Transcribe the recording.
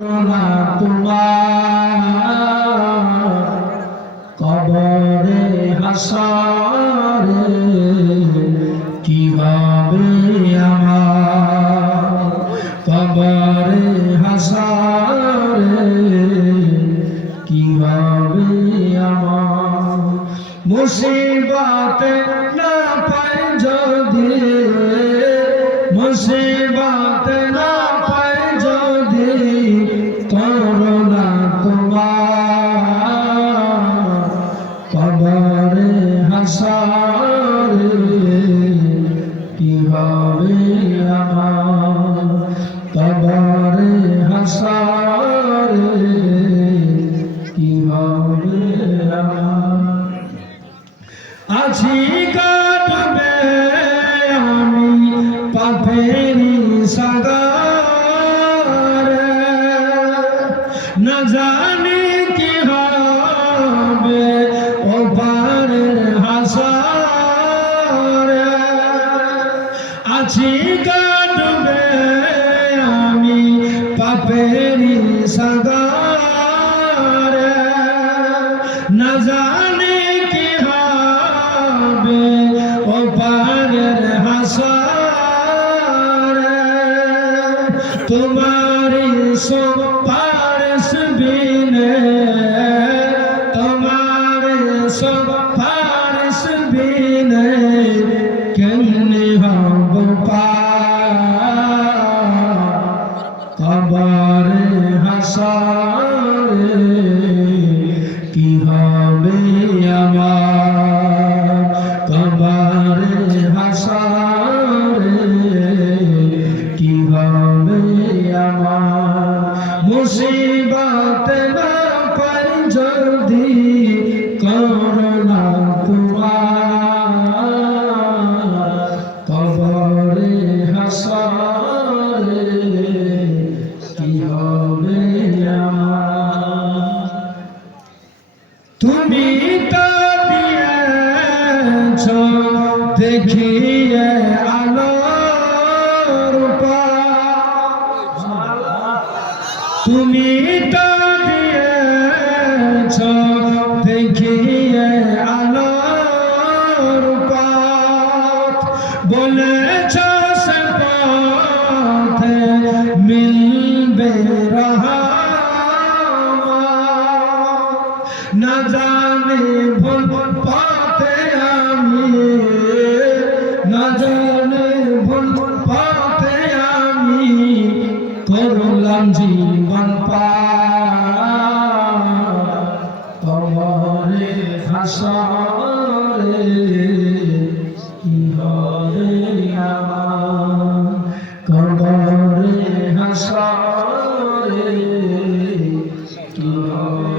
তোমার কবরে হাসরে কি হবে আমার কবরে হাসরে কি হবে আমার মুসিবতে না পাই যদি মুসিবতে না পাই যদি করোনা তোমার কবরে হাসরে কি হবে আমার কবরে হাসরে কি হবে আমার আছি কাটবে আমি পাপেরি সাগরে না জানি কি হবে ও পারের হাসরে আছি কাটবে আমি পাপেরি সাগরে না জানি কি হবে ও পারের হাসরে তোমারি সুপারিশ বিনে তোমারি সুপারিশ বিনে কেমনে হব পার কবরে হাসরে কি হবে আমার কবরে হাসরে কি হবে আমার মুসিবত না পাই যদি করোনা তোমার কবরে হাসরে কি হবে আমার তুমি তো দিয়েছ দেখিয়ে আলোর পথ তুমি তো দিয়েছ দেখিয়ে আলোর পথ বলেছ সে পথে মিলবে না জানি ভুল পথে আমি না জানি ভুল পথে আমি করলাম জীবন পার কবরে হাসরে কি হবে আমার কবরে হাসরে কি হবে